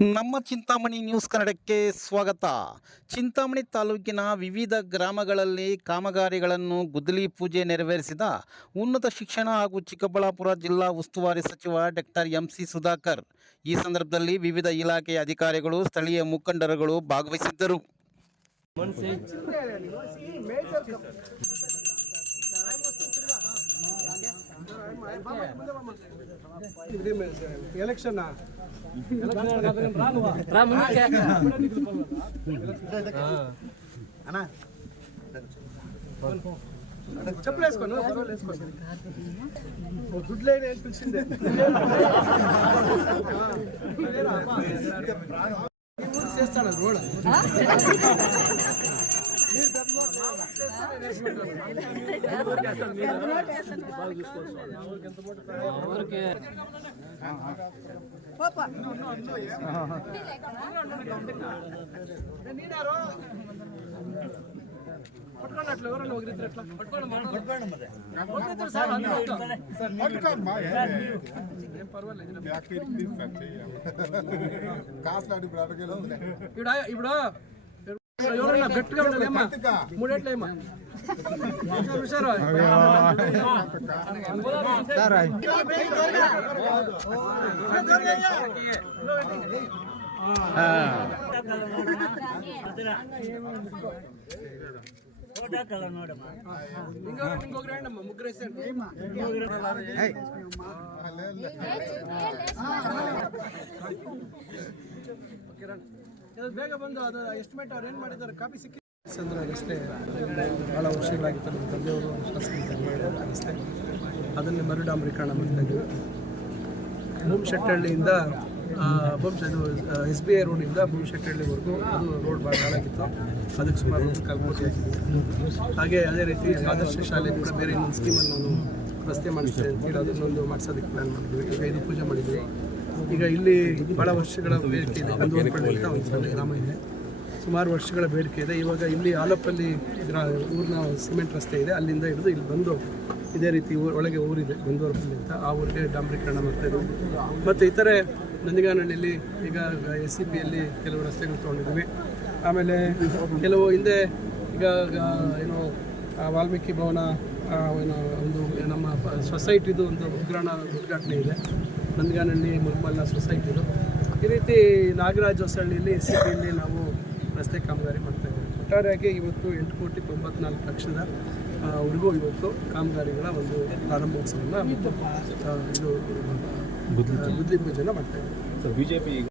ನಮ್ಮ ಚಿಂತಾಮಣಿ ನ್ಯೂಸ್ ಕನ್ನಡಕ್ಕೆ ಸ್ವಾಗತ. ಚಿಂತಾಮಣಿ ತಾಲೂಕಿನ ವಿವಿಧ ಗ್ರಾಮಗಳಲ್ಲಿ ಕಾಮಗಾರಿಗಳನ್ನು ಗುದ್ದಲಿ ಪೂಜೆ ನೆರವೇರಿಸಿದ ಉನ್ನತ ಶಿಕ್ಷಣ ಹಾಗೂ ಚಿಕ್ಕಬಳ್ಳಾಪುರ ಜಿಲ್ಲಾ ಉಸ್ತುವಾರಿ ಸಚಿವ ಡಾಕ್ಟರ್ ಎಂ ಸಿ ಸುಧಾಕರ್. ಈ ಸಂದರ್ಭದಲ್ಲಿ ವಿವಿಧ ಇಲಾಖೆಯ ಅಧಿಕಾರಿಗಳು, ಸ್ಥಳೀಯ ಮುಖಂಡರುಗಳು ಭಾಗವಹಿಸಿದ್ದರು. ಎಲೆಕ್ಷನ್ ಚಪ್ಪಲಿ వేసుకోను పర్వాలేదు వేసుకో దుడ్లైన అని పిలిచిందే చేస్తాడు రోడ్ పట్టుకోండి అట్లా ఎవరన్నా ఒకరిద్దరు అట్లా పట్టుకోండి సార్ ఏం పర్వాలేదు ఇప్పుడు ఇప్పుడు ఎవరన్నా గట్టిగా ఉండలేమ్మా మూడేట్లేమ్మా ಬೇಗ ಬಂದು ಅದು ಎಸ್ಟಿಮೇಟ್ ಅವ್ರು ಏನ್ ಮಾಡಿದ್ದಾರೆ? ಕಾಪಿ ಸಿಕ್ಕ ರಸ್ತೆ ಭಾಳ ವರ್ಷಗಳಾಗಿತ್ತು ನಮ್ಮ ತಂದೆಯವರು ಶಾಸಕರು ಮಾಡಿದ ರಸ್ತೆ ಅದನ್ನೇ ಮರುಡಾಂಬರೀಕರಣ ಮಾಡ್ತಾ ಇದ್ದೀವಿ ಭೂಮಶೆಟ್ಟಹಳ್ಳಿಯಿಂದ ಭೂಮ್ ಎಸ್ ಬಿ ಐ ರೋಡಿಂದ ಭೂಮಶೆಟ್ಟಹಳ್ಳಿವರೆಗೂ ಅದು ರೋಡ್ ಭಾಳ ಹಾಳಾಗಿತ್ತು. ಅದಕ್ಕೆ ಸುಮಾರು ಹಾಕಿದ್ವಿ ಹಾಗೆ ಅದೇ ರೀತಿ ಆದರ್ಶ ಶಾಲೆ ಕೂಡ ಬೇರೆ ಇನ್ನೊಂದು ಸ್ಕೀಮನ್ನು ನಾನು ರಸ್ತೆ ಮಾಡಿಸ್ತೇವೆ ಅಂತೇಳಿ ಅದನ್ನೊಂದು ಮಾಡಿಸೋದಕ್ಕೆ ಪ್ಲ್ಯಾನ್ ಮಾಡಿದ್ವಿ. ಈಗ ಇದು ಪೂಜೆ ಮಾಡಿದ್ವಿ. ಈಗ ಇಲ್ಲಿ ಭಾಳ ವರ್ಷಗಳ ಬೇಡಿಕೆ ಇದೆ. ಒಂದು ಗ್ರಾಮ ಇದೆ. ಸುಮಾರು ವರ್ಷಗಳ ಬೇಡಿಕೆ ಇದೆ. ಇವಾಗ ಇಲ್ಲಿ ಆಲಪ್ಪಲ್ಲಿ ಗ್ರಾ ಊರಿನ ಸಿಮೆಂಟ್ ರಸ್ತೆ ಇದೆ. ಅಲ್ಲಿಂದ ಹಿಡಿದು ಇಲ್ಲಿ ಬಂದು ಇದೇ ರೀತಿ ಊರು ಒಳಗೆ ಊರಿದೆ. ಬಂದೂರಪಲ್ಲಿ ಅಂತ. ಆ ಊರಿಗೆ ಡಾಂಬರೀಕರಣ ಮಾಡ್ತಾ ಇದ್ದೀವಿ ಮತ್ತು ಇತರೆ ನಂದಿಗಾನಹಳ್ಳಿಯಲ್ಲಿ ಈಗ ಎಸ್ ಸಿ ಪಿಯಲ್ಲಿ ಕೆಲವು ರಸ್ತೆಗಳು ತೊಗೊಂಡಿದ್ವಿ. ಆಮೇಲೆ ಕೆಲವು ಹಿಂದೆ ಈಗ ಏನು ವಾಲ್ಮೀಕಿ ಭವನ ಏನು, ಒಂದು ನಮ್ಮ ಸೊಸೈಟಿದು ಒಂದು ಉದ್ಘಾಟನ ಉದ್ಘಾಟನೆ ಇದೆ. ನಂದಿಗಾನಹಳ್ಳಿ ಮುಲ್ಮಲ್ಲ ಸೊಸೈಟಿದು. ಈ ರೀತಿ ನಾಗರಾಜ್ ಹೊಸಳ್ಳಿಯಲ್ಲಿ ಎಸ್ ಸಿ ಪಿಯಲ್ಲಿ ನಾವು ರಸ್ತೆ ಕಾಮಗಾರಿ ಮಾಡ್ತಾ ಇದ್ದಾರೆ ಒಟ್ಟಾರೆಯಾಗಿ ಇವತ್ತು ಎಂಟು ಕೋಟಿ ತೊಂಬತ್ನಾಲ್ಕು ಲಕ್ಷದ ಅವ್ರಿಗೂ ವರೆಗೂ ಇವತ್ತು ಕಾಮಗಾರಿಗಳ ಒಂದು ಪ್ರಾರಂಭೋತ್ಸವನ ಇದು ಗುದ್ಲಿ ಪೂಜೆನ ಮಾಡ್ತಾ ಇದ್ದಾರೆ ಸರ್ ಬಿಜೆಪಿ ಈಗ